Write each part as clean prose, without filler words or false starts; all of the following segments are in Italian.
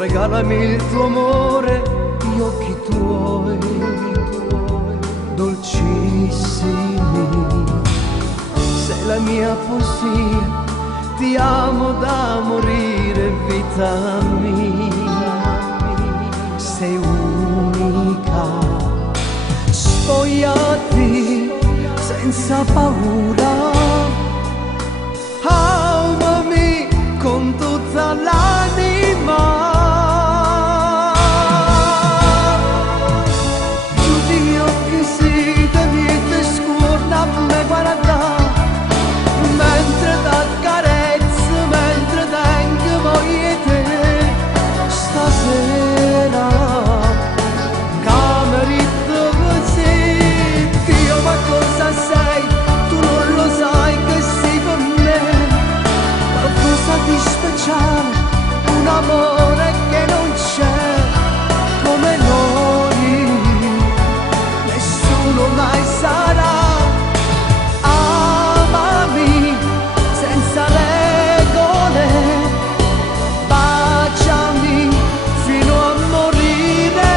regalami il tuo amore, gli occhi tuoi, dolcissimi. Sei la mia poesia, ti amo da morire, vita mia. Sei unica, spogliati senza paura. Amami con tutta l'anima. Tutti gli occhi si te scorda me guarda, mentre t'accarezzo, mentre tengo voglia te. Stasera camerino così, Dio ma cosa sei? Tu non lo sai che sei con me. Qualcosa di speciale, un amore che non c'è come noi, nessuno mai sarà. Amami senza regole, baciami fino a morire.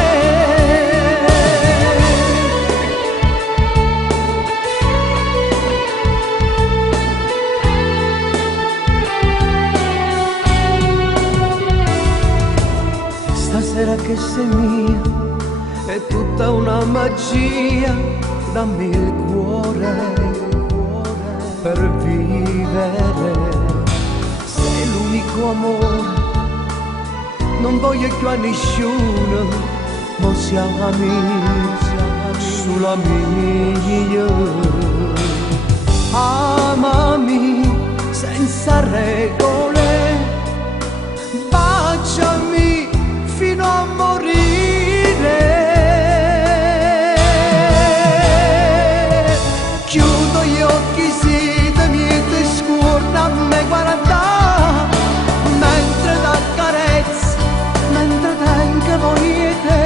Stasera che sei mia è tutta una magia, dammi il cuore per vivere. Sei l'unico amore, non voglio più a nessuno, ma siamo solo mia. Amami senza regole, baciami fino a morire. Chiudo gli occhi, sì, niente scorda me guarda, mentre t'accarezzo, mentre tengo voglia te.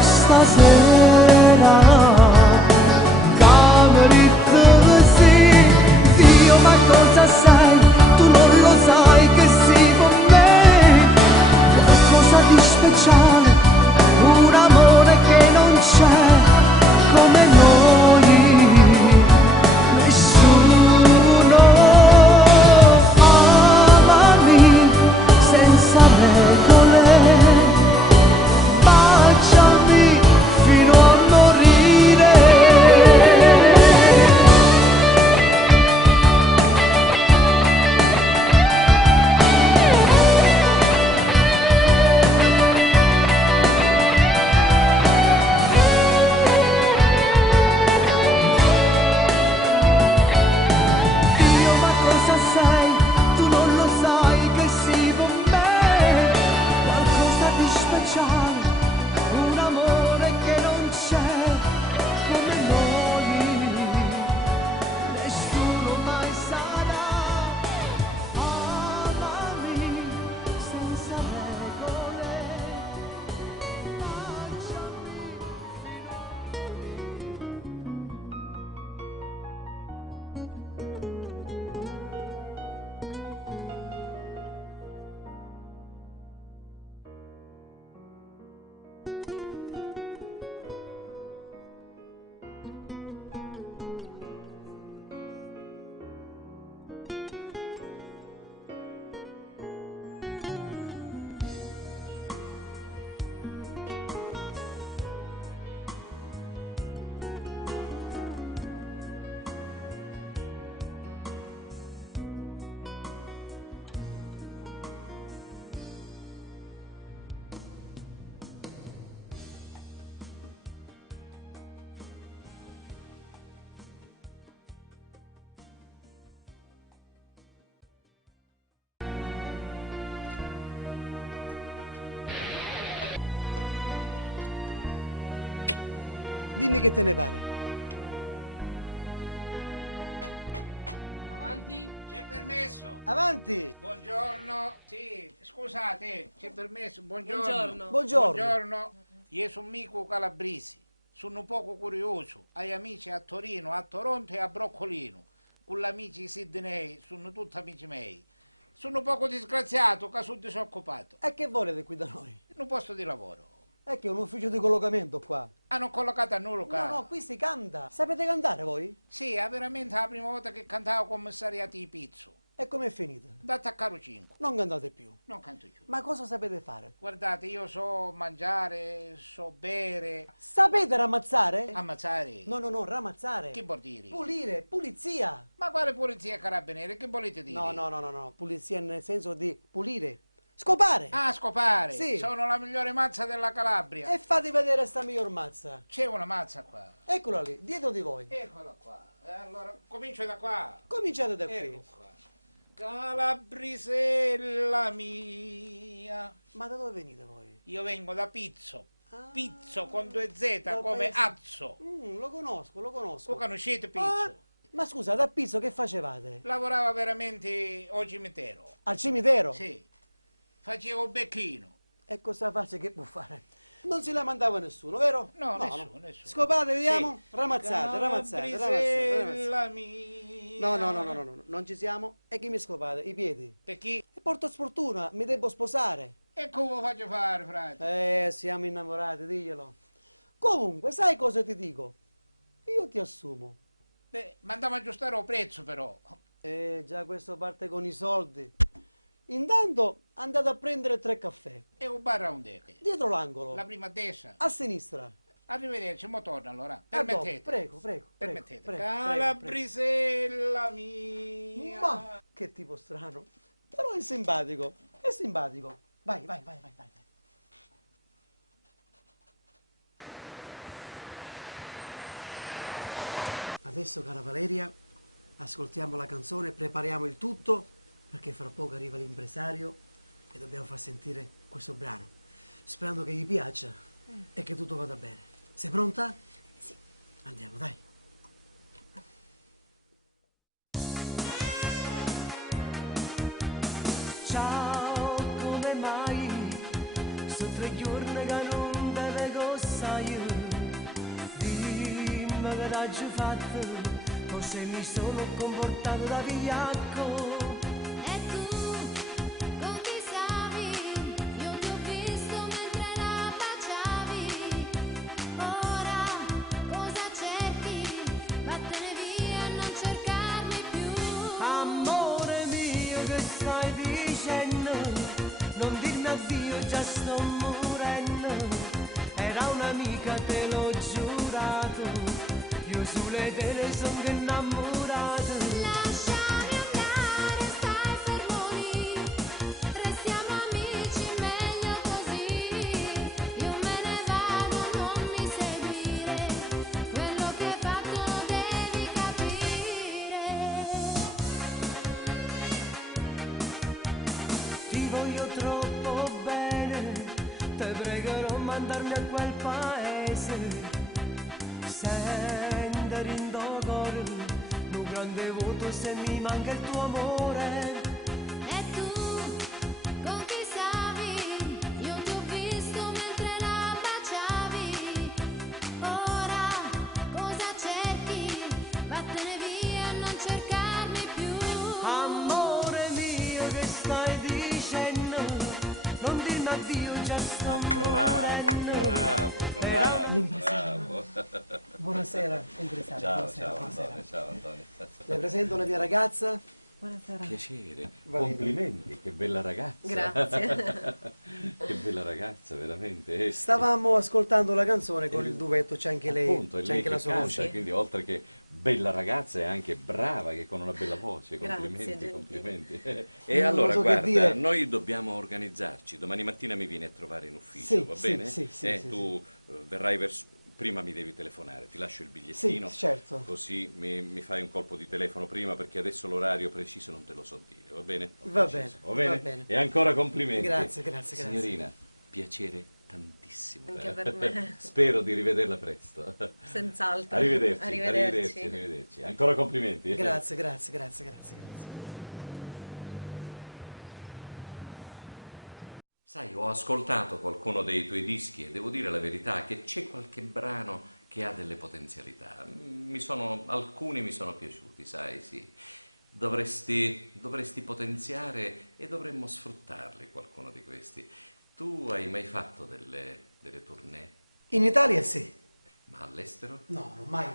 Stasera cameri così, Dio ma cosa sai? Tu non lo sai che sei con me. Qualcosa di speciale, un amore che non c'è come noi, nessuno. Amami senza regole, baciami fino a morire. Dio ma cosa sei? Tu non lo sai che sei con me. Qualcosa di speciale, un amore che non c'è come noi, nessuno mai sarà. Amami senza regole, baciami fino a Dimmi che te ne pare. Avanti. C'è permesso? Avanti! Buongiorno. Sì, scusate, c'è permesso? Buongiorno. Buongiorno. Buongiorno. Buongiorno. Io sono Mico Calabresi. Sono un poco curioso. Hai amici a Torino, a Toronto e a Broccolino. Con gli amici Sidney, sono tutti amici miei. Sono poco disgraziato, che sono disoccupato. E che volete qui da noi? In un posto di lavoro. È che è un ufficio di collocamento qua. Hanno collocato a noi No, locale. no, qui si canta. Sapete cantare voi? Sì, è veramente la prima volta che cantavo commissariati di pizzo. E com'è finita? Da attaccare 5. Non cantate più. Non canto più. Ma cosa sapete fare? Guardate, io so mangiare, so bere, Sapete ramazzare? ammazzare. No, no, no, ramazzare. Che vuol dire? Pulire, pulizia. Ma quale polizia e carabinieri? Che volete dire? No, no, no, no, no, pulizia nel senso di pulire. Scopare. Ah, scopare. Sì. Sono la migliore mazza della Calabria. E fate vedere sta miglior mazza. C'è una mazza qua. Eccola lì, dietro di voi. Eccola qua. Allora, comincio da qua. Cominciate da qui. Ecco qua. Calabrisella mia. Ma da dove venite voi? Io vengo da Pizzo. Ah, Pizzo con 2 Z dal come paese- Azzo. Lo conosco, lo conosco. Voi conoscete Pizzo? Ah, ma scusa, da Pizzo che facevate? Lavorava veramente al cimitero. Al cimitero? Sì. Facevo becchino. E cosa faccio che può fare? Non si lamentava nessuno, vero? No, nessuno. Scopate, vediamo? Sì. Ramazzate, ramazzate, ramazzate. Calabrisella mia. No, no, no, no, no, no, non ci siamo. E chi mi scopate? I piedi. Per chi? E porto sfortuna, mi devo sposare. E come faccio fare, frate? Siamo innamorati, diglielo. Comunque, sai cosa ti dico? Io ti assumo. Beh, ma andiamo a aggiustare il prezzo però. Già questo parte con i soldi. Intanto andate a prendere 3 caffè. E un bar a un deche. Dietro l'angolo. La prima a destra. A sinistra. Arrivederci, mo torno allora. A dopo. Permettete. Prego, prego. Permettete. prego, Calabrisella prego. mia. Ma che tipo strano. Però è simpatico. È simpatico. Vai, vai, vai, vai, vai. vai. Adesso, cara Valeria, ascoltiamo la canzone, prepariamo il tutto, perché fra poco arriva l'impresario e dobbiamo far sentire questo brano, sperando che gli piaccia e che tutto vada bene. Sei pronta? Sì. Andiamo, dai. Ciao, come mai? Sono 3 giorni che non te vedo sai. Dimmi che t'hai fatto, forse mi sono comportato da vigliacco. E tu, con chi stavi? Io ti ho visto mentre la baciavi. Ora, cosa cerchi? Vattene via e non cercarmi più. Amore mio, che stai dicendo? Non dirmi addio, già sto morendo. Era un'amica, te l'ho giurato. Io sulle tele sono innamorato. Lasciami andare, stai fermo lì. Restiamo amici, meglio così. Io me ne vado, non mi seguire. Quello che hai fatto lo devi capire. Ti voglio troppo bene, te pregherò mandarmi a quel paese. Sendere in cuore, un grande voto se mi manca il tuo amore. E tu, con chi stavi? Io ti ho visto mentre la baciavi. Ora, cosa cerchi? Vattene via e non cercarmi più. Amore mio, che stai dicendo? Non dirmi addio, già sto morendo. L'impresario. Buonasera, impresario. Ciao, Buonasera, ciao buonasera. Antonio, ciao Antonio. Le presento la mia ragazza. Buonasera. Piacere, Valeria. complimenti, che bella ragazza. Grazie. Che bella ragazza, veramente. Stavamo ascoltando la canzone con il duetto, c'è anche lei, Appunto, è c'è lei anche che la sua canta, voce. quindi oltre che bella ragazza è anche brava, che con una bella voce. Grazie, Complimenti, gentile. complimenti. Non E allora, so che guarda, dire. noi dobbiamo organizzarci. Domani mattina mi vieni a trovare in ufficio, Sì, va sì, bene? sì, sì, sì, tu verrai verso... Prima mi devi telefonare, ti lascio il bigliettino, Sì, certo. così mi fai un colpo di telefono prima, perché adesso l'orario preciso non te lo so dire, va bene? Va Preciso, bene, va bene? va bene. E ancora complimenti. Grazie, grazie, grazie. Signorina, piacere tantissimo. Anche per me. Spero di rivederla presto. Senz'altro. Arrivederci, Arrivederci. arrivederci, arrivederci. Ancora complimenti. Grazie, grazie, grazie, grazie, grazie. Sai, ho ascoltato qualcuno dei tuoi dischi e devo dire la verità che c'è qualche brano che ha delle potenzialità. Alcuni mi sono piaciuti, sai, sì. dovresti potenziare e dovremmo sfruttarli, qualcuno di questi. Tu hai mai fatto delle tournée? In Italia sì. Ma all'estero? No, non mai.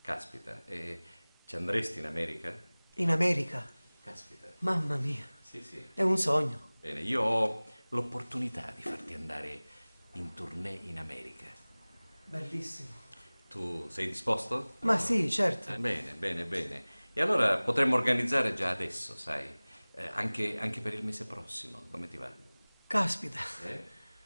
Caspita, e ci andresti in America? In America. Caspita. Mamma mia, Sì, sì. è un sogno. Bene, io ho l'opportunità di farti andare in tournée in America. Bellissimo. Tu sei disposto? Ma sì, certo. Bene, bene, bene. E allora potremmo organizzare già adesso, sai, anche per il mese prossimo. Come ti va? Caspita.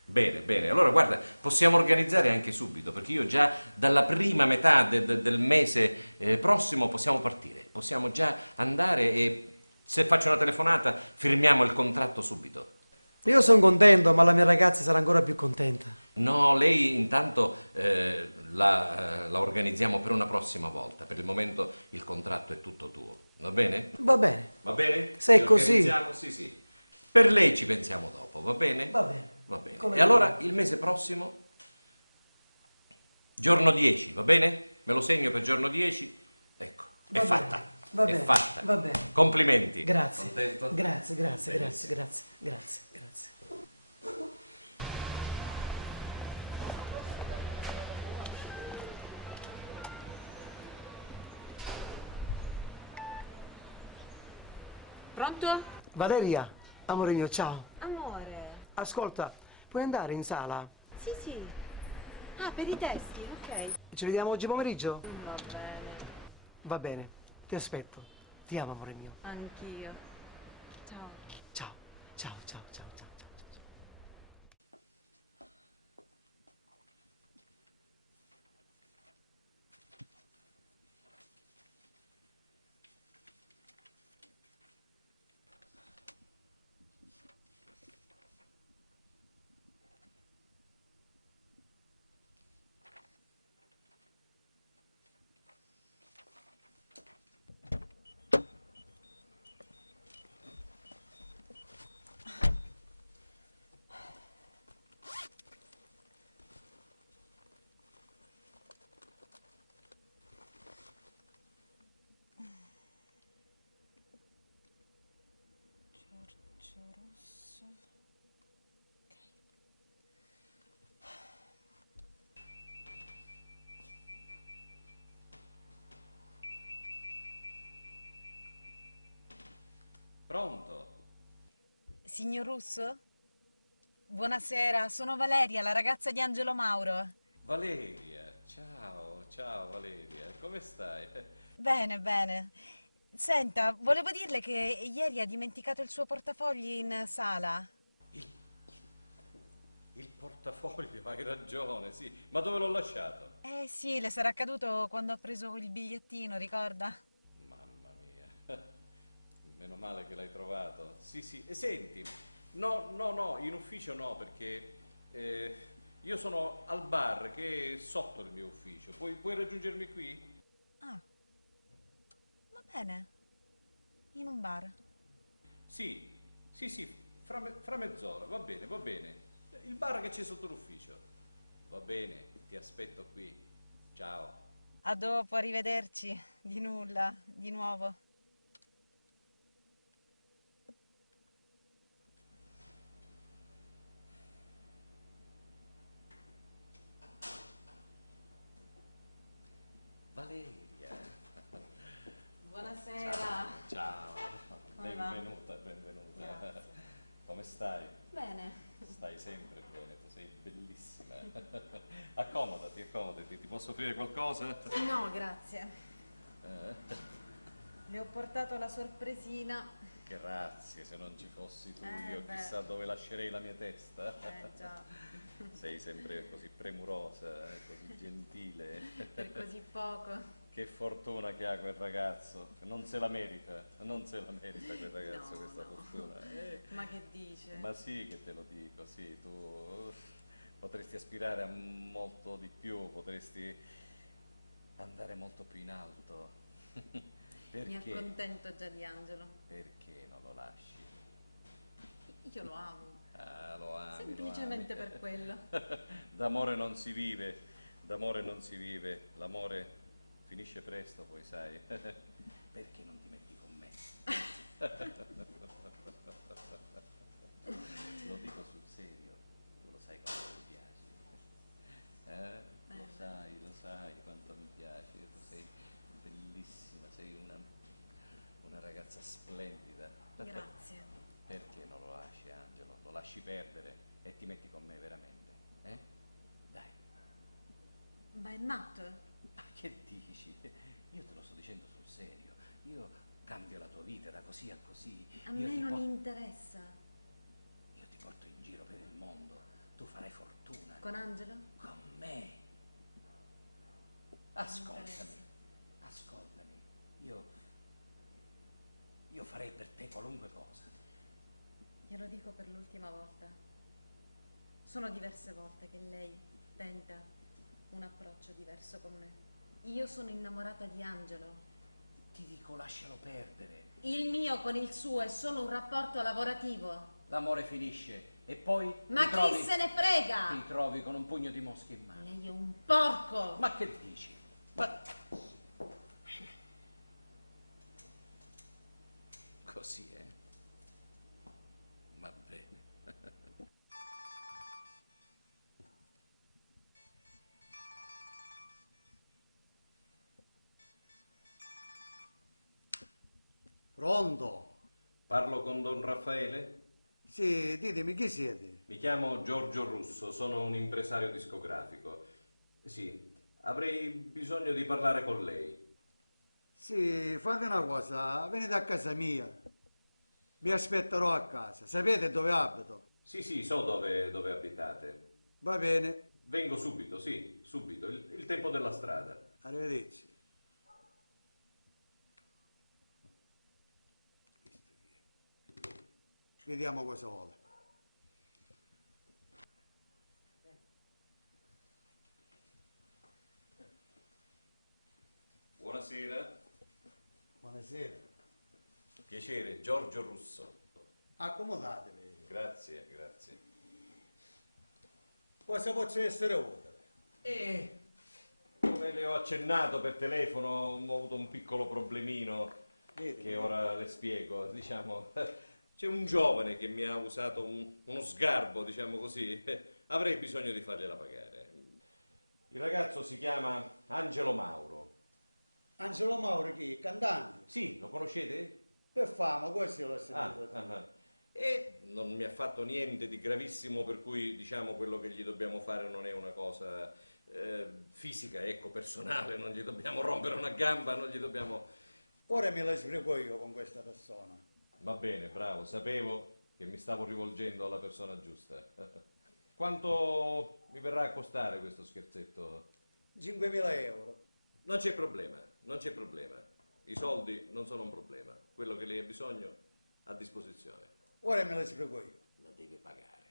Bene, bene. Allora guarda, possiamo organizzare anche subito, perché io già dalla prima metà del mese prossimo possiamo partire. Possiamo già andare e se faccio una telefonata firmiamo il contratto subito. Io sono contento, ma la mia ragazza sarà ancora più contenta. No, lei intanto la organizziamo per una prossima volta. Per il momento il contratto è tutto tuo. Va bene? Va bene. Va bene? Se è Ci così. organizziamo? Sì, sì. Per lei ci pensiamo dopo, va bene? Va bene. Va bene. Come E allora il mese prossimo, giorno 10, va bene? Me lo segno per giorno 10. Ecco, Va è bene, fatta. va È bene, fatta. va bene. Complimenti. Grazie. Contento? Grazie, grazie, Benissimo. grazie, grazie, grazie, grazie. Pronto? Valeria, amore mio, ciao. Amore. Ascolta, puoi andare in sala? Sì, sì. Ah, per i testi, ok. Ci vediamo oggi pomeriggio? Va bene. Va bene, ti aspetto. Ti amo, amore mio. Anch'io. Ciao. Ciao, ciao, ciao, ciao, ciao, ciao, ciao. Giorgio Rosso. Pronto? Signor Russo? Buonasera, sono Valeria, la ragazza di Angelo Mauro. Valeria, ciao, ciao Valeria, come stai? Bene, bene. Senta, volevo dirle che ieri ha dimenticato il suo portafogli in sala. Il portafoglio, hai ragione, sì. Ma dove l'ho lasciato? Eh sì, le sarà accaduto quando ha preso il bigliettino, ricorda? Mamma mia, meno male che l'hai trovato. Sì, sì, e senti, no, in ufficio no, perché io sono al bar che è sotto il mio ufficio. Puoi raggiungermi qui? Ah, va bene. In un bar. Sì, fra mezz'ora, va bene, va bene. Il bar che c'è sotto l'ufficio. Va bene, ti aspetto qui. Ciao. A dopo, arrivederci. Di nulla, di nuovo. Valeria. Buonasera. Ciao. Come va? Benvenuta, benvenuta. Grazie. Come stai? Bene. Stai sempre bene, tu sei bellissima. Accomodati, accomodati. Ti posso offrire qualcosa? No, grazie. Eh? Le ho portato la sorpresina. Grazie, se non ci fossi tu Eh, io beh. chissà dove lascerei la mia testa. Già. Sei sempre così premurosa, così gentile. Per così poco. Che fortuna che ha quel ragazzo. Non se la merita, non se la merita quel ragazzo, No, questa no. fortuna. Ma che dice? Ma sì che te lo dico, sì, tu potresti aspirare a molto di più, potresti andare molto più in alto. Mi Perché? accontento già di Angelo. Perché non lo lasci? Io lo amo. Ah, lo ami, Semplicemente lo ami. per quello. D'amore non si vive, d'amore non si vive, l'amore finisce presto, poi sai. Perché non ti metti con me? Lo dico sul serio, tu lo sai quanto mi piaci. Lo sai quanto mi piaci. Tu sei bellissima, sei una ragazza splendida. Grazie. Perché non lo lasci, Angelo? Lo lasci perdere e ti metti con me veramente? Dai. Ma è matto? Ma che dici? Io te lo sto dicendo sul serio. Io cambio la tua vita da così a così. A Io me ti non interessa. Io ti porto in giro per il mondo. Tu farai fortuna. Con Angelo? Con me. Ascoltami. Ascoltami. Io farei per te qualunque cosa. Glielo dico per l'ultima volta. Sono diverse volte che lei tenta un approccio diverso con me. Io sono innamorata di Angelo. Ti dico, lascialo perdere. Il mio con il suo è solo un rapporto lavorativo. L'amore finisce e poi Ma chi se ne frega? ti trovi con un pugno di mosche in mano. Lei è un porco. Ma che dici? Ma... Così, Va bene. Pronto? Parlo con Don Raffaele? Sì, ditemi chi siete? Mi chiamo Giorgio Russo, sono un impresario discografico. Sì, avrei bisogno di parlare con lei. Sì, fate una cosa, venite a casa mia. Vi aspetterò a casa. Sapete dove abito? Sì, so dove abitate. Va bene, Vengo subito, sì, subito, il tempo della strada. arrivederci. Questo chi è? Vediamo cosa vuole. Buonasera. Buonasera. Piacere, Giorgio Russo. Accomodatevi. Grazie. Cosa posso essere utile? Come le ho accennato per telefono, ho avuto un piccolo problemino Vedi? che ora le spiego. Diciamo, c'è un giovane che mi ha usato uno sgarbo, diciamo così. Avrei bisogno di fargliela pagare. Il ragazzo si chiama Angelo Mauro. Angelo Mauro chi? Cantante? Sì, lo conoscete? Per fama, questo l'ho sentito. E non mi ha fatto niente di gravissimo, per cui diciamo quello che gli dobbiamo fare non è una cosa fisica, ecco, personale, non gli dobbiamo rompere una gamba, non gli dobbiamo... Ora me la esplico io con questa persona. Va bene, bravo, sapevo che mi stavo rivolgendo alla persona giusta. Quanto mi verrà a costare questo scherzetto? 5.000 euro. Non c'è problema, non c'è problema. I soldi non sono un problema. Quello che lei ha bisogno, a disposizione. Ora me la esplico io. La deve pagare.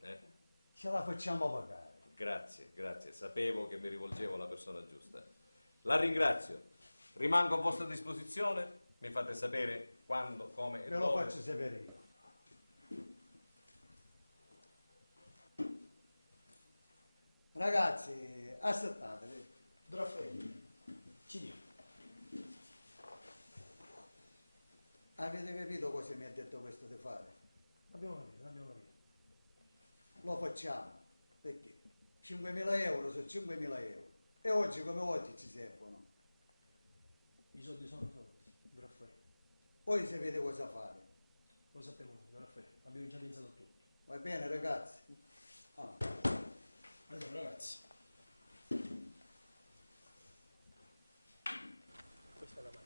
Eh? Ce la facciamo pagare. Grazie. Sapevo che mi rivolgevo alla persona giusta. La ringrazio. Rimango a vostra disposizione. Mi fate sapere quando, come e Ve lo dove. faccio sapere io. Ragazzi, aspettate. Raffaele, ci dico. Avete capito cosa mi ha detto questo di fare? Abbiamo capito. Lo facciamo. Perché? 5.000 euro sono 5.000 euro. E oggi come oggi ci servono. I soldi sono soldi, Don Raffaele. Poi sapete cosa fare. Lo sappiamo, Don Raffaele. Abbiamo già pensato a tutto. Va bene ragazzi? Ah. Allora, ragazzi. Questa è la mano.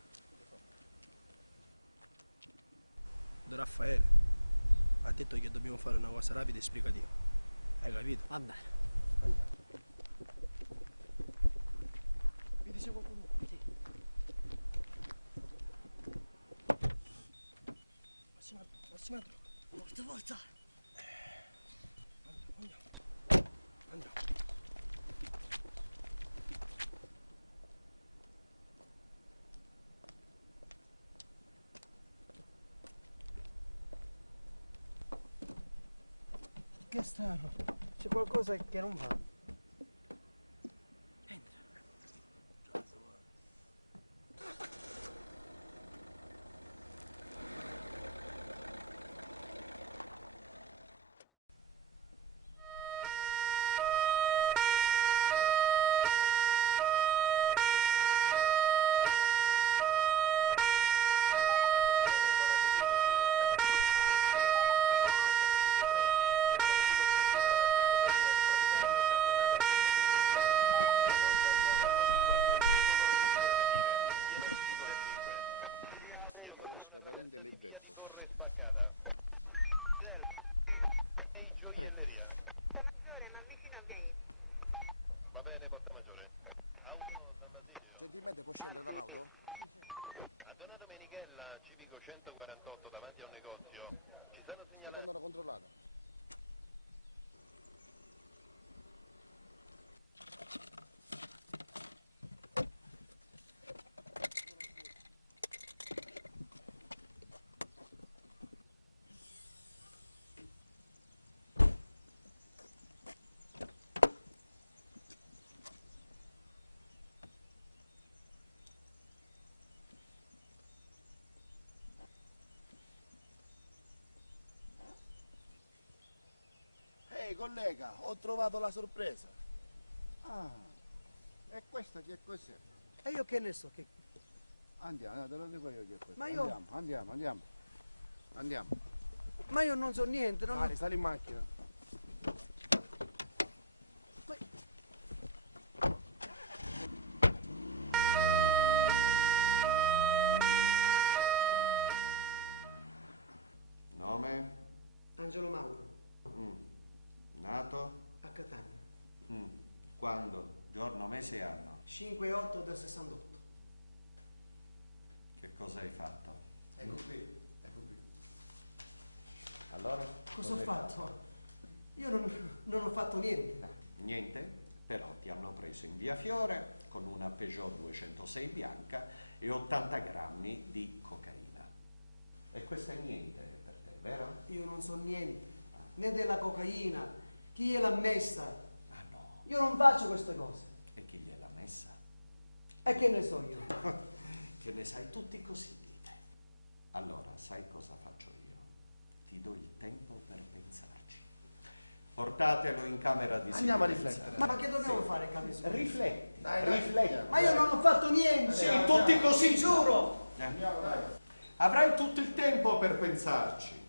Don Raffaele ha detto che dobbiamo fare una cosa rapida e esplicativa. Hai capito? Va bene. Andiamo. Mi dice qualcuno? Sì. Massima droga. Forza. Andiamo. Che strano, c'è qualcosa che non va. Gentilmente può scendere dall'auto? Antonio Domenichella, civico 148, davanti a un negozio. Ci stanno Sto segnalando... andando controllata. Ehi collega, ho trovato la sorpresa. Ah, e questa che cos'è? E io che ne so che... Andiamo, te lo dico io che è questo. Ma io- Andiamo. Ma io non so niente, non... Sali in macchina. Nome? Angelo Mauro, Nato? a Catania. Quando? Giorno, mese e anno? 5-8 del 68. Che cosa hai fatto? Ecco qui. Allora? Cosa ho fatto? Io non ho fatto niente. Niente, però ti hanno preso in via Fiore con una Peugeot 206 bianca e 80 grammi di cocaina. E questo è niente per te, vero? Io non so niente, né della cocaina, chi gliel'ha messa. Ah no, Io non faccio queste cose. e chi gliel'ha messa? E che ne so io? Che ne sai tutti così dite. Allora, sai cosa faccio io? Ti do il tempo per pensarci. Portatelo in camera di Andiamo a sicurezza. riflettere. Ma che dobbiamo fare, Camisco? Rifletti, Dai, rifletti. Ma io non ho fatto niente! Sì, tutti così. Giuro! Andiamo, dai. Avrai tutto il tempo per pensarci.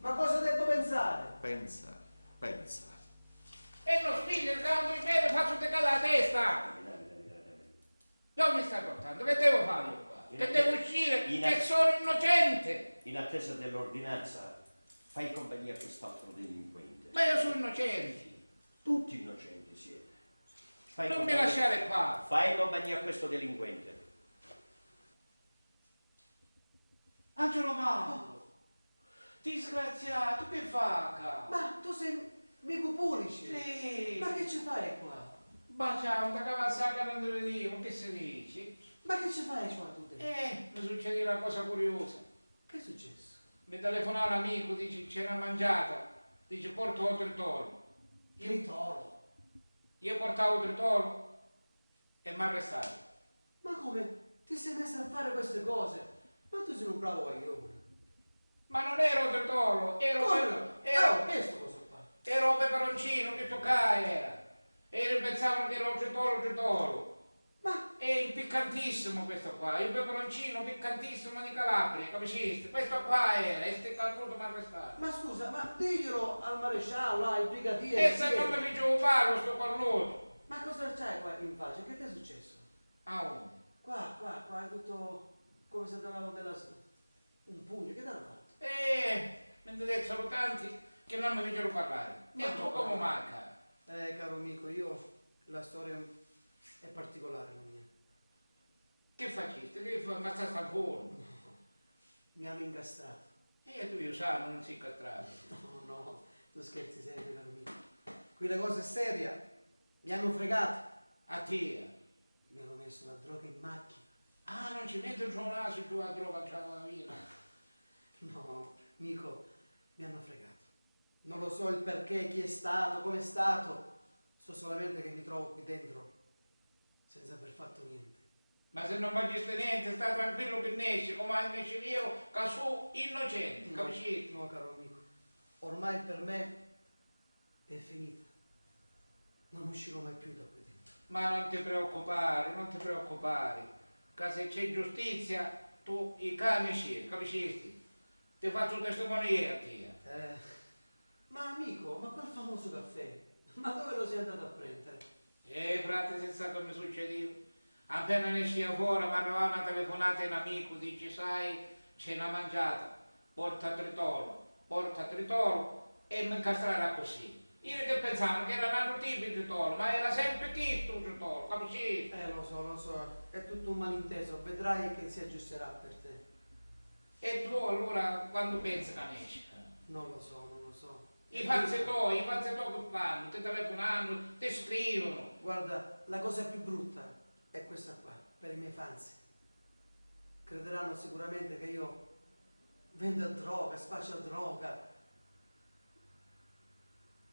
Ma cosa devo pensare? Pensa. E lo figlio, il cavolo di me, faccio te cadere la testa! Non mi stai portando, che devo fare io qua? Che devo uscire, che sono innocente! In attesa dell'ordinanza, fai compagnia a quest'altro delinquente. Ma io sono innocente! Tutti innocenti siete. Fai Non mi compagnia- lasciare qua! Fai compagnia a questo delinquente. Angelo Mauro! Disgraziato, che fa qua? Ma tu sei mico Pulisi? Sì! Ma che ci fai qua? Baciamo, da Kawasaki non te vediamo, che si dice? Ma che ci fai qua tu? Mi succede una cosa curiosa. Che è successo? Mi telefona un amico, dice c'era mangiata, dice porto il tritolo. Tritolo? Io portavo il tritolo e mi ha arrestato. Ma come? Ti sei messo a fare queste cose? Ma tu sei un bravo coglione. Ma non ero tritolo, ero Che è sto cosa qua? un peperoncino che toccava era. E pensavano che era un tritolo. Ma È il piccantissimo questo qua, il peperoncino piccantissimo di Calabria, capisci? Questo qua era, e ste calculo mi ha arrestato. Ma scusa, ma diglielo al maresciallo, al brigadiere. E se non mi facevo parlo, sto cornuto. Ma cosa c'hai qua in faccia? Che ti è successo? Ah, oh. Qua, hai tutto come se ti avevano un pugno, che ti hanno fatto? Mi hanno detto sono tanti che non mi fecero parlare. Ma E tu no. come manca? Caro amico, io la storia è particolare la mia. Che faciste? Che fa? Ma sta stampone? Mi hanno incastrato. E tu io sai, non si incastrato. No, tu scherzi serio, caro amico. Qui la cosa è seria. Mi hanno fregato. A te. Mi hanno messo la droga in macchina. Ah, non ci metto il suo naso più la droga che la via. No, amico, mi hanno fregato. Non lo so il perché, chi è stato, come è stato. So solamente che mi trovo qui dentro senza aver fatto niente. Ma se non faceste niente, sta tranquillo che ne esce, come invece io, che sono innocente, capisci? No, caro amico. Ormai per me è finita. Non uscirò mai più da qui dentro. Ma non ti preoccupare, che se c'è giustizia, tu i cani ci, capisci? Ti faccio testimoniare a te. Ma amico, ma quel famoso caffè, ma dove lo sei andato a prendere? Frate, se sa come succedeva. Appena ne sia fuori, mi arrivava una telefonata un amico, dice, sai, c'è una mangiata, porta tritolo, e mi incastrerà così. Io che pensavano che era un altro tipo di toro, ma era sempre questo un toro, capisci? Lo so, è tutto un malinteso, vedrai che si aggiusterà per te. E tu allora quando pensi che ne esci? Non lo so. I panzettoi che fanno, ti telefonano, ti scrivono. Guarda, la cosa più brutta è questa qua, per i miei fans. Crederanno sicuramente che io venda droga, spaccia droga,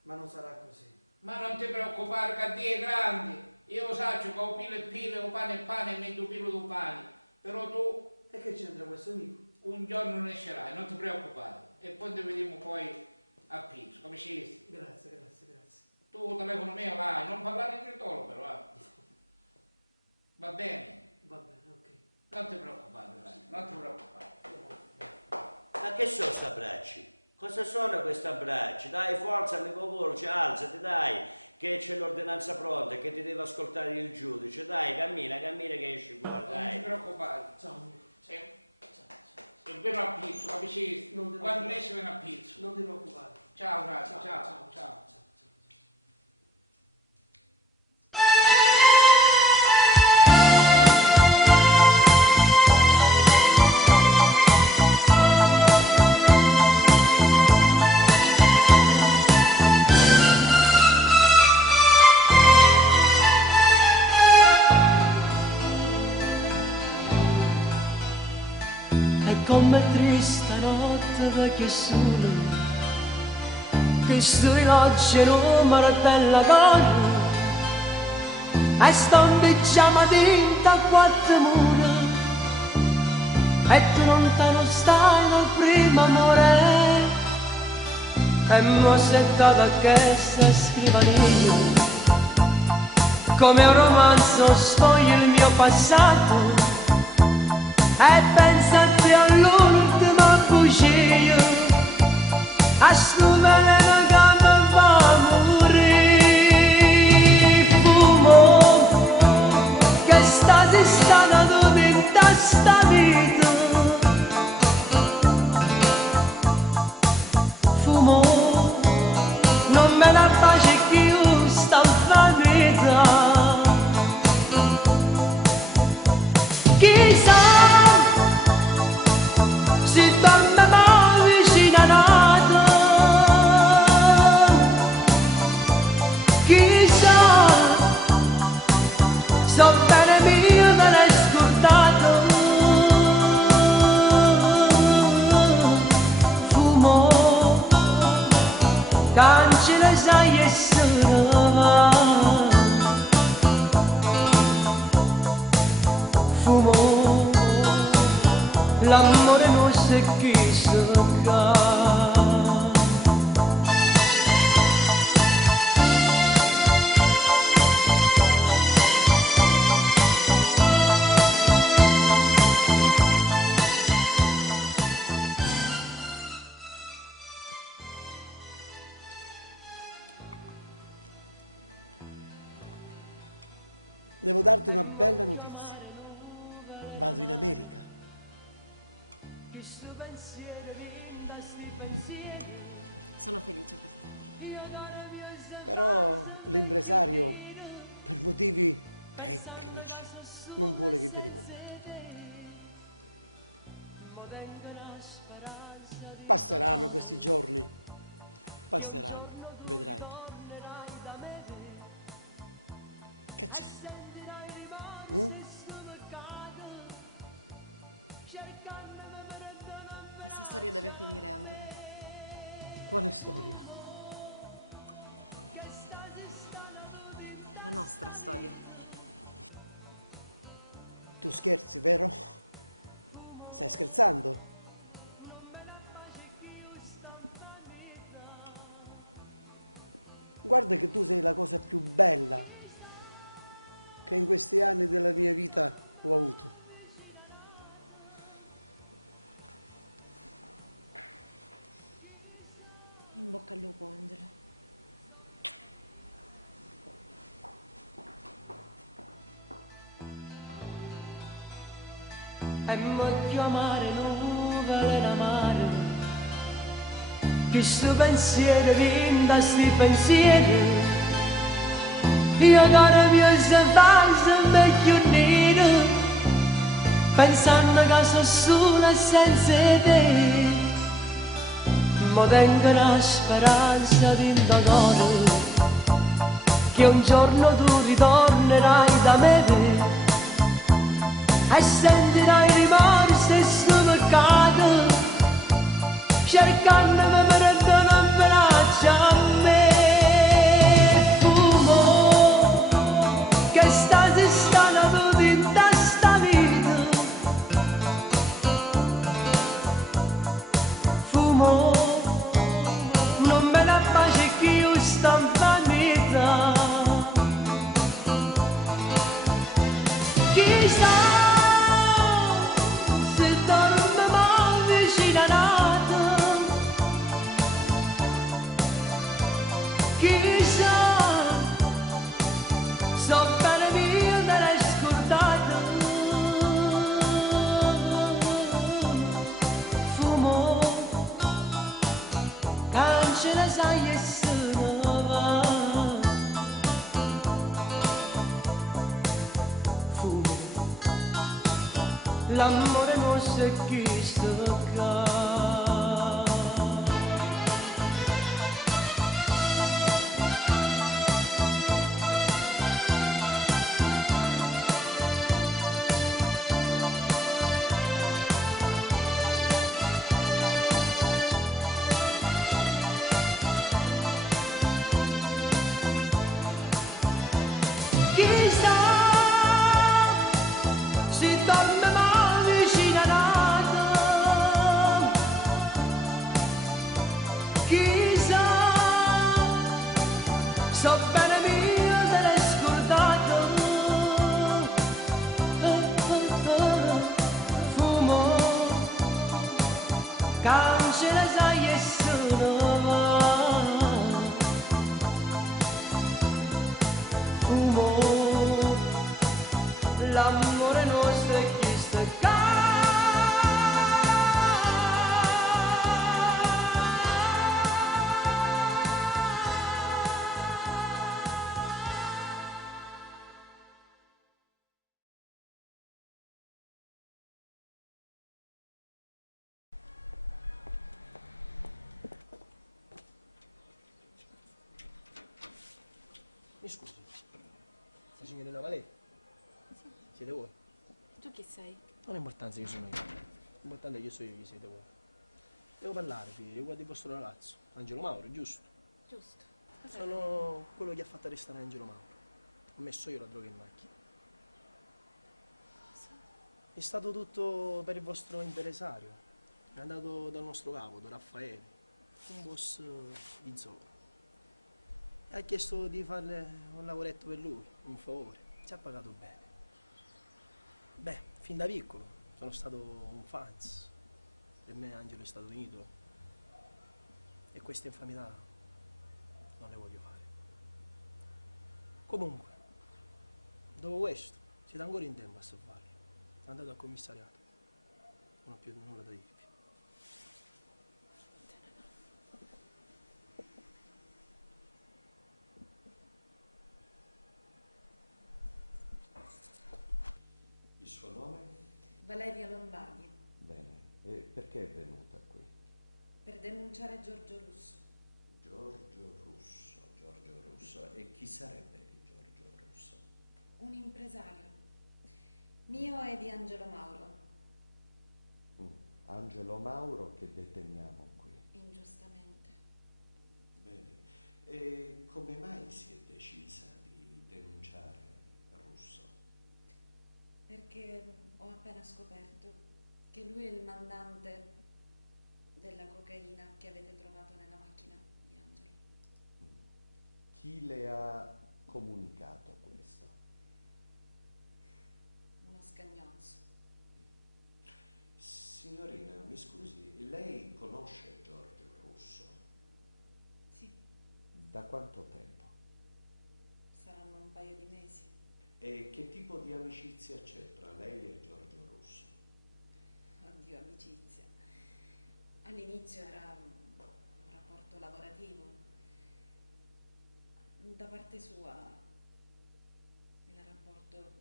ma non sarà così. Ma non ti preoccupare che Dio è grande. Io so che ho pile e pile, ho pane e pane e mezzo chilo di pane. Però tu... E che c'entra questo amico? Un giorno ne escerai, non ti preoccupare. E poi ti vediamo poi a Pizzo, capisci? Grazie. Tu telefono mio vai, non parlare di toro però. Va bene? Va bene, ok. Non ti preoccupare, vai, non ti preoccupare. Ma che sono sta bracci? Cosa sono questi abbracci? Dai, forza, amico Pulci, alzati, dai, che c'è l'ordinanza pronta, che ti deve ascoltare il giudice. Dai, cammina che esci fuori, Non dai. ti preoccupare. Ciao amico. Il vero a Pizzo, capisci? Quando esci viene a Pizzo. Non ti preoccupare. Ciao, grazie, ciao. Come triste notte perché sono che sto in oggi numero della corda e sto in pigiama tinta a quattro mura e tu lontano stai dal primo amore e m'ho sentato a questa scrivania come un romanzo sfoglia il mio passato e pensando all'ultima bugia a sto veleno che mi fa morire fumo che stasi stata tutta in sta vita fumo non me la face più sta vita chissà si torna mai vicino a nato chissà so bene mio me l'hai scordato fumo canci le sai e sono fumo l'amore non si chissà Devo darti una bella notizia. Vado in America. Sono felice per te. Però l'impresario, per motivi tecnici, non vuole che vieni con me. Passeranno questi giorni. Passeranno, vedrai. Che c'è? Questa storia deve finire, Angela. Quale storia? La nostra storia. Tu scherzi, vero? Stai scherzando? Guarda che tu sei la cosa più bella che in questi anni della mia vita ho avuto. In bocca al lupo, Angela. E mi chiamare nuvole in mare che sto pensiero vinta sti pensieri, io ancora più se faccio meglio nero, pensando che sono sola senza te, ma tengo la speranza di indagare che un giorno tu ritornerai da me e sentirai rimorso e sto peccato, cercandomi per dare un braccio a me. Fumo, che state stando tu in sta vita, fumo, non me la pace che io sto in famiglia. Chissà se dormiamo vicino a te, chissà, so bene mio te l'hai scordato. Fumo, cancella sai e se ne va. L'amore nostro è chi sta qua. Chissà se dorme mai vicino a te, chissà, so bene mio te l'hai scordato. Fumo, cancella sai e se ne va. Fumo, l'amore nostro è chi sta qua. Mi scusi, la signorina Valeria? Sì. Siete voi? Tu chi sei? Non ha importanza che sono io, l'importante è che so io chi siete voi. Devo parlarvi riguardo il vostro ragazzo, Angelo Mauro, giusto? Giusto. Cos'è? Sono quello che ha fatto arrestare Angelo Mauro. Ho messo io la droga in macchina. Cosa? È stato tutto per il vostro impresario. È andato dal nostro capo, da Raffaele, un boss di Zola. E ha chiesto di farle un lavoretto per lui, un favore. Ci ha pagato bene. Beh, fin da piccolo sono stato un fans. Per me Angelo è stato un idolo. E queste infamità non le voglio fare. Comunque, dopo questo, siete ancora in tempo a salvarlo. Andate al commissariato. Non ho più nulla da dirvi. Il suo nome? Valeria Lombardi, Bene. E perché è venuta qui? per denunciare Giorgio Russo. Giorgio Russo. E chi sarebbe Giorgio Russo? Un impresario. Mio e di Angelo Mauro. Angelo Mauro che deteniamo qui. Ingiustamente. Bene. E come mai si è decisa di denunciare Russo? Perché ho appena scoperto che lui è il mandante della cocaina che avete trovato nella macchina di Angelo. Chi le ha comunicato questo? Uno scagnozzo. Signorina, mi scusi, lei conosce Giorgio Russo? Sì, Da quanto tempo? saranno un paio di mesi. E che tipo di amicizia c'è tra lei e Giorgio Russo? Oddio, amicizia. All'inizio era un rapporto lavorativo. Da parte sua il rapporto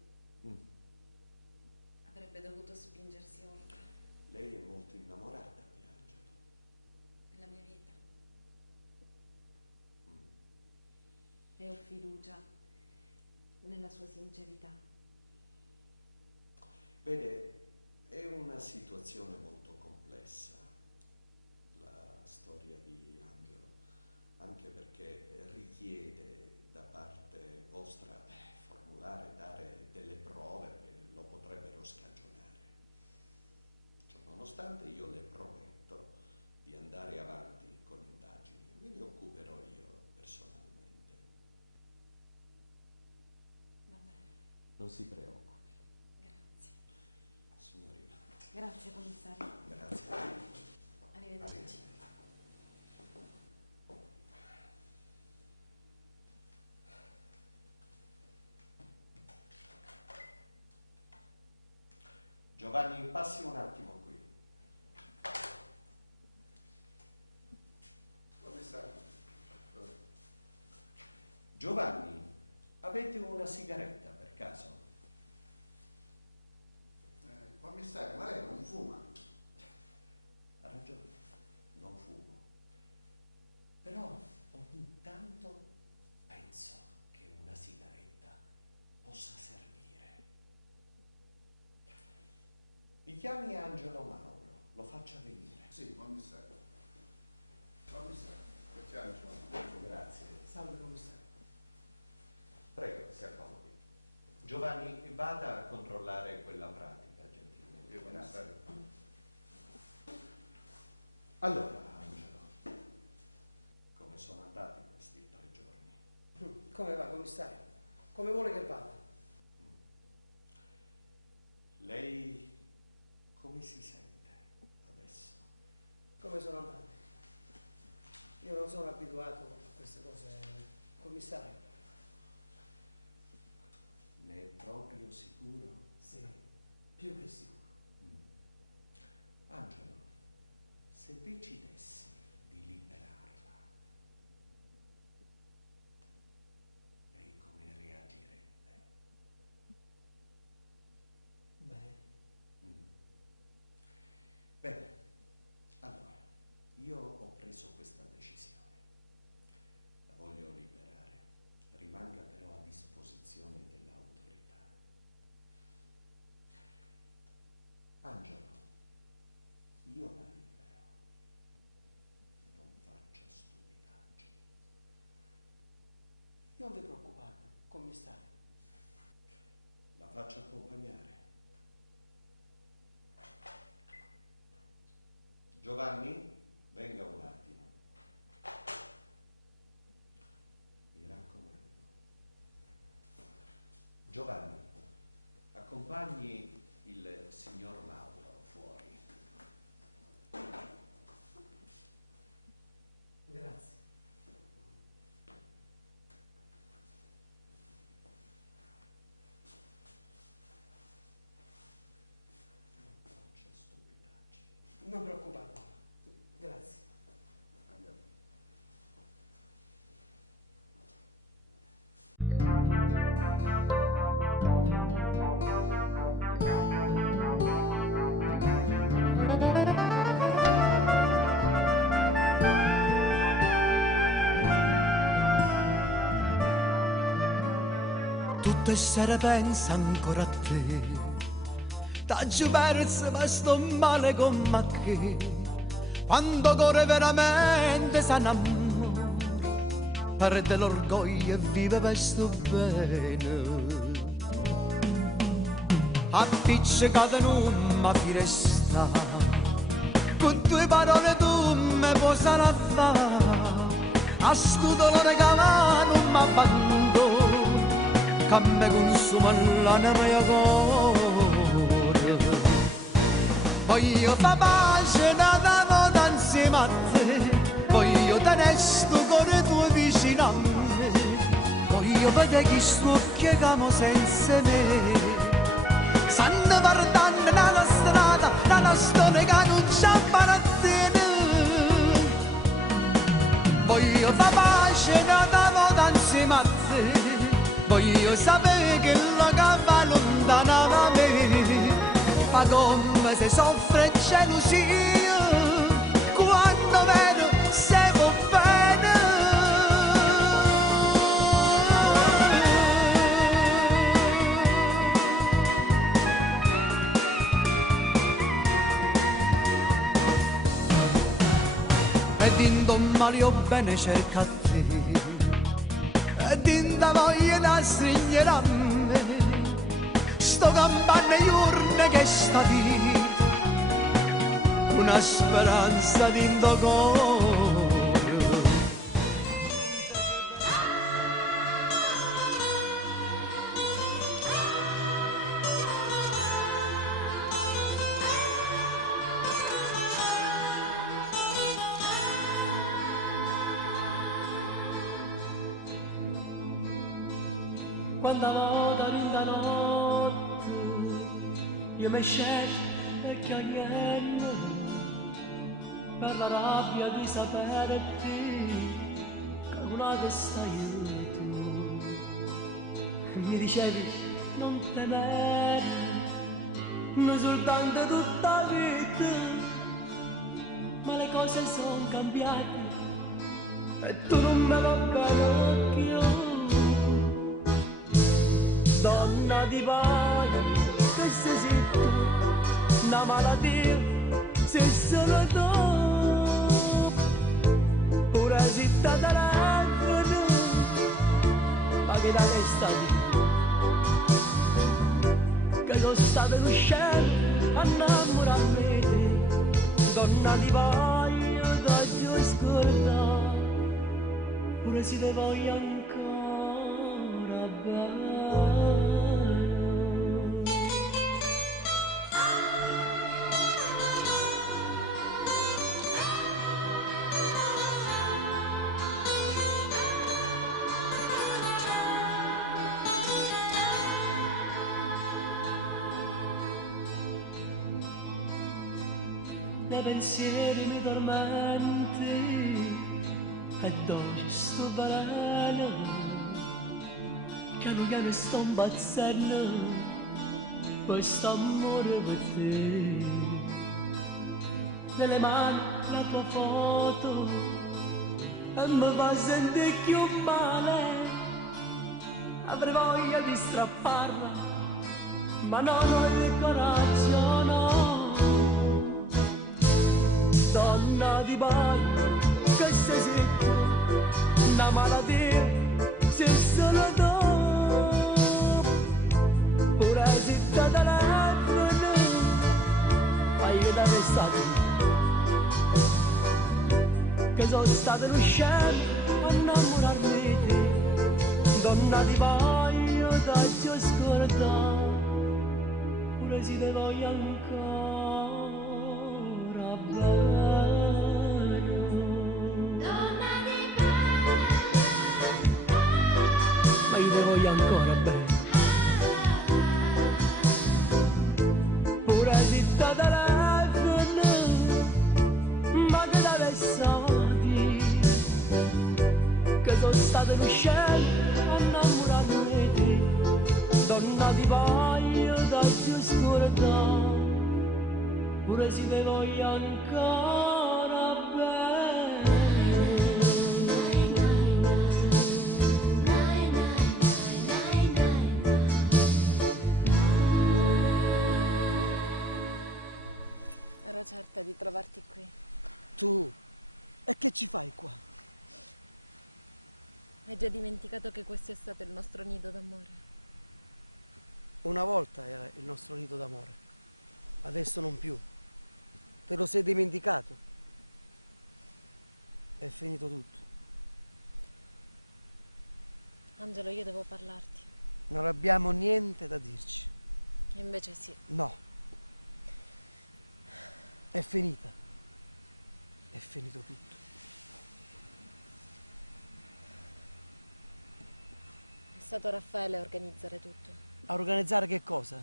avrebbe dovuto spingersi oltre. Lei è molto innamorata di Angelo. È la mia vita. E ho fiducia nella sua sincerità. Vede, è una situazione molto complessa la storia di Angelo, anche perché richiede da parte vostra formulare, dare delle prove che lo potrebbero scagionare. Ciò nonostante io le prometto di andare avanti con l'indagine, me ne occuperò io personalmente. Va bene. Non si preoccupi. Grazie. Signorina. Grazie, commissario. Grazie. Arrivederci. Giovanni, passi un attimo qui. Commissario. Giovanni, avete una sigaretta per caso? Commissario, ma lei non fuma? Ha ragione, non fumo. Però ogni tanto penso che una sigaretta possa servire. Mi chiami Angelo Mauro, lo faccia venire. Sì, commissario. Commissario, facciamo. Grazie. Salve, commissario. Prego, si accomodi. Giovanni, vada a controllare quella pratica, gentilmente. Sì, commissario. Allora, Angelo, come sono andati questi 3 giorni? Come va, commissario? Come vuole che vada? Lei come si sente adesso? Come sono andati? Io non sono abituato a queste cose, commissario. Ne è proprio sicuro? Sì, più che sicuro. Angelo, se decidessi di liberarla, lei come reagirebbe? Beh, Bene, allora, io ho preso questa decisione. La voglio liberare. Rimanga però a disposizione dell'autorità. Angelo, io la libero. Non faccia stupidaggini. non vi preoccupate, commissario. La faccio accompagnare. Giovanni, venga un attimo. Mi raccomando. Giovanni, accompagni il signor Mauro fuori. Grazie. Non c'è stupidaggine. Non preoccupate. Grazie. Andiamo. Tutte sere pensa ancora a te, t'aggi perso ma sto male con che quando corre veramente s'annamora, perde l'orgoglio e vive per sto bene. Appiccicata in una finestra, con 2 parole tu mi puoi salvare, a sto dolore che non mi abbandono, che mi consuma l'anima mia cuore. Voglio fa pace da notte insieme a te, voglio tenere sto cuore tuo vicino a me, voglio vedere chi sto occhio che amo senza me. Stanno guardando nella strada, nella storia che non c'è appartiene. scenata da insieme a te. Voglio sapere che la cava lontana da me, ma come se soffre gelosia quando vedo siamo bene. Ed in domani io bene cerca te, ed in da voglia da stringere a me, sto campando giorni che sta vita, una speranza di indogore. Quando volta vinta notte io mi scelgo e chiagliello per la rabbia di saperti che una che stai tu. Mi dicevi non temere, noi soltanto tutta la vita, ma le cose sono cambiate e tu non me lo bene più. Donna di paia, che sei tu, una malattia, se solo tu, pure se ti telefono, ma che da che stati, che sono stato in un cielo a innamorarmi di te. Donna di paia, da giù scordare, pure se ti voglio ancora bene. Nei pensieri mi tormenti e dolce sto veleno, piano piano sto impazzendo questo amore per te. Nelle mani la tua foto e mi fa sentire più male, avrei voglia di strapparla ma non ho il coraggio, no. Donna di bagno, che sei tu, una malattia, sei solo tu, pure se ti telefono, ma io da me stato, che sono stato in un cielo a innamorarmi di te. Donna di bagno, dacci scordare, pure se ti voglio ancora bene. Ma io ti voglio ancora bene, pure se ti telefono, ma che l'avessati, che sono stato in un cielo a innamorarmi di te. Donna di paio da giù scordare, pure se ti voglio ancora bene. Ero certa di trovarti qui. Tu? E che ci fai qua? Hai già dimenticato che questo è stato il nostro nido d'amore? Una volta era il nostro nido d'amore, adesso non più. Te lo sei dimenticato? È finito tutto. Angelo, io devo parlarti. Non abbiamo niente da dirci. E invece sì. No. È finita. È finito tutto. È stato Raffaele a organizzare tutto. A organizzare che cosa?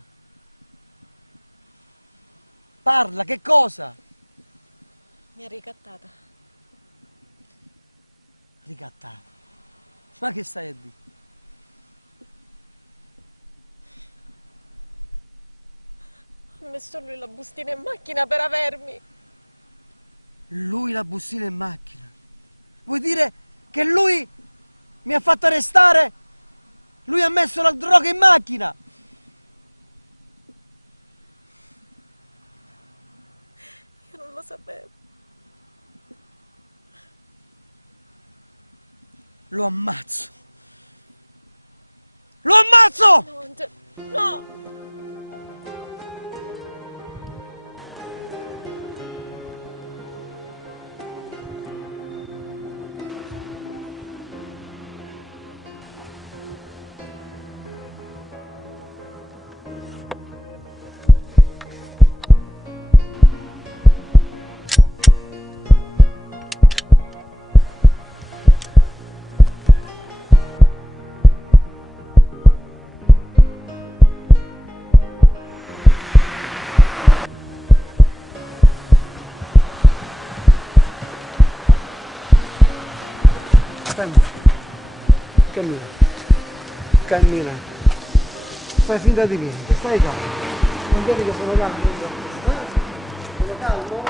Parla, che cosa? Mi ha ricattata. Ricattata. Ma che stai a dire? Ha messo lui la bustina in macchina per avermi. Lui la bustina in macchina? Vuoi dire che lui mi ha fatto arrestare? Lui ha messo la droga in macchina? Io non lo sapevo. Lo ammazzo! Lo ammazzo! No, Angelo, no! Cammina. Cammina. Fai finta di niente, stai calmo. Non vedi che sono calmo? Sono calmo?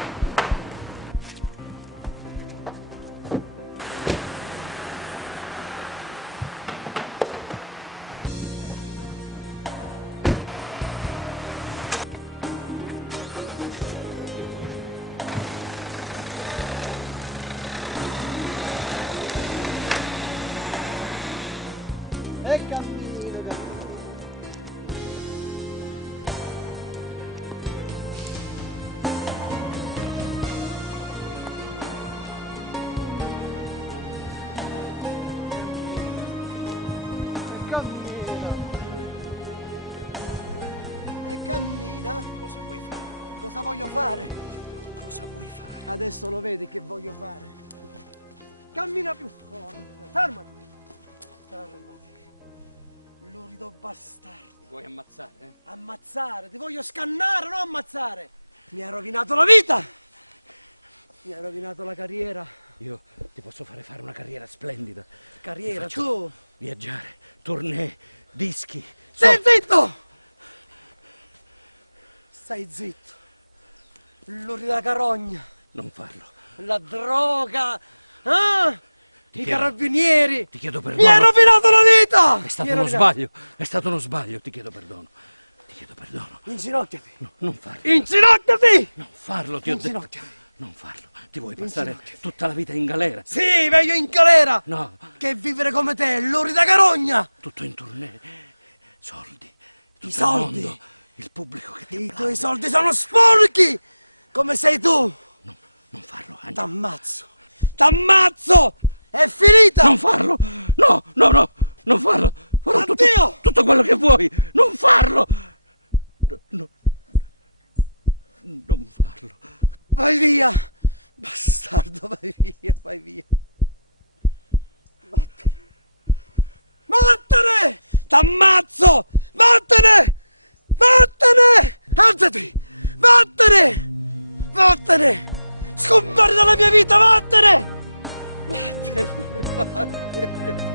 E cammino, cammino. E cammina. E cammina. Cosa vuoi fare? Cosa voglio fare? Cosa vuoi fare? Adesso lo vedi che voglio fare. Cammina più forte. Fermati. Fermati. Lurido bastardo. Vuoi ammazzare? Ammazzare, ti voglio scannare, non ammazzare. Mi hai rovinato la vita. Mi hai rovinato la carriera. Io ti posso fare una carriera splendida. Carriera, Ti faccio tu? Viaggiare, tournée, dischi. Stai zitto! Stai zitto. Lurida carogna. Non farlo. La droga. Ah? I carabinieri. Ti chiedo Mi perdono. hai rovinato la vita. È stato uno sbaglio. È stato uno sbaglio. Ti chiedo perdono. Ti chiedo perdono. Inginocchiati. No, non farlo. Inginocchiati. Non farlo, ti ho detto. Inginocchiati. Non farlo. Ti vuoi passare tutta la vita in galera? Sì, meglio in galera. No. Che vivere come te, lurida carogna. Tutto in tournée. Soldi. Tutto I soldi. Il mondo, il pubblico che ti I applaude. tuoi soldi sono sporchi. Come sei tu. Non farlo, Angelo. T'ammazzo. T'ammazzo. È finita. Non farlo. No, no, no. Non farlo. Farò tutto quello che vuoi. Non farlo. No. Non farlo. Vai via. Bastardo, vai via, vai via. Vattene. Vattene. T'ammazzo. Vattene. Vattene. Alzati. Vattene. Vattene. Scompari dalla mia vita, vattene. Vattene, vattene.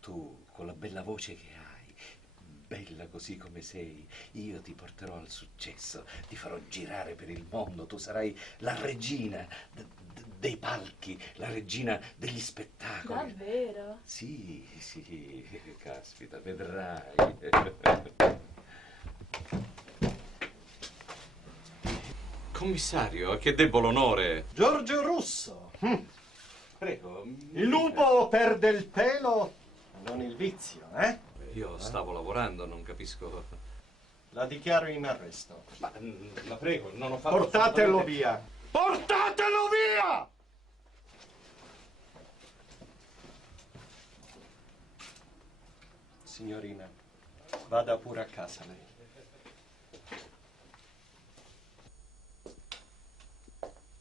Con la bella voce che hai, bella così come sei, io ti porterò al successo, ti farò girare per il mondo, tu sarai la regina dei palchi, la regina degli spettacoli. Davvero? Sì, sì, caspita, vedrai. Commissario, che debbo l'onore. Giorgio Russo. Prego. Il lupo perde il pelo, non il vizio, eh? Io stavo lavorando, non capisco. La dichiaro in arresto. Ma la prego, non ho fatto. Portatelo assolutamente- via! Portatelo via! Signorina, vada pure a casa lei.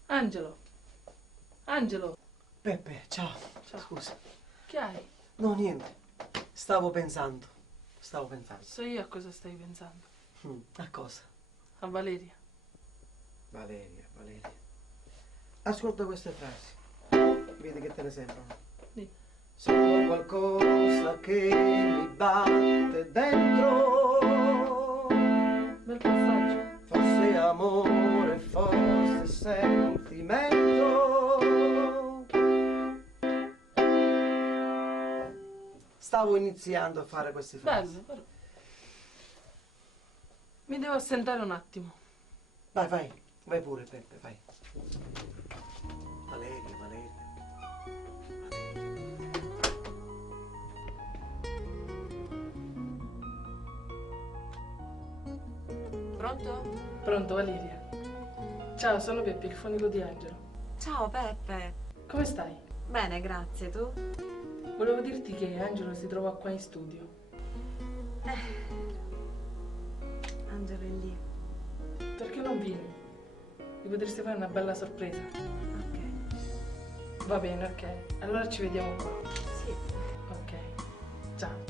Angelo. Angelo. Peppe, ciao. Ciao. Scusa. Che hai? No, niente. Stavo pensando. So io a cosa stai pensando. A cosa? A Valeria. Valeria. Ascolta queste frasi. Vedi che te ne sembrano. Sì. Sento qualcosa che mi batte dentro. Bel passaggio. Forse amore, forse sentimento. Stavo iniziando a fare queste frasi. Bello. Mi devo assentare un attimo. Vai pure, Peppe, vai. Valeria. Pronto? Pronto, Valeria. Ciao, sono Peppe, il fonico di Angelo. Ciao Peppe. Come stai? Bene, grazie, tu? Volevo dirti che Angelo si trova qua in studio. Angelo è lì. Perché non vieni? Gli potresti fare una bella sorpresa. Ok. Va bene, ok. Allora ci vediamo qua. Sì. Ok. Ciao.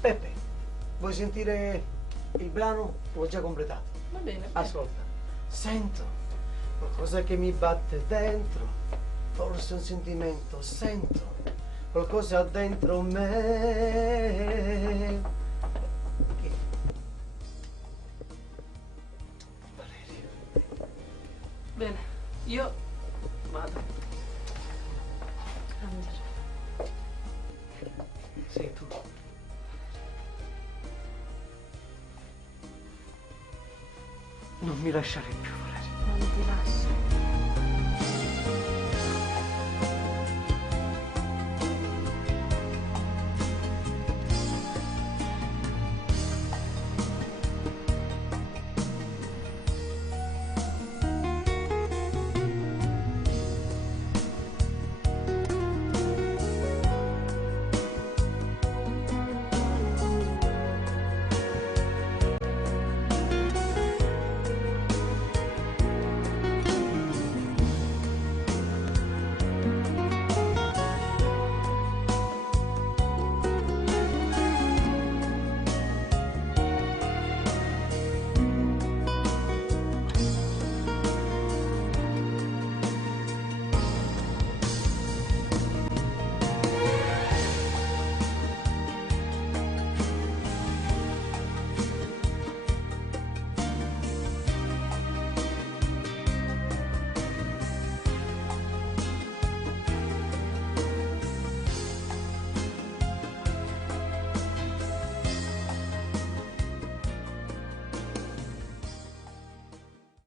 Peppe, vuoi sentire il brano? L'ho già completato. Va bene. Ascolta, sento qualcosa che mi batte dentro, forse un sentimento, sento qualcosa dentro me. Valeria. Bene, io vado. Angelo. Sei tu. Non mi lasciare più, Valeria. Non ti lascio.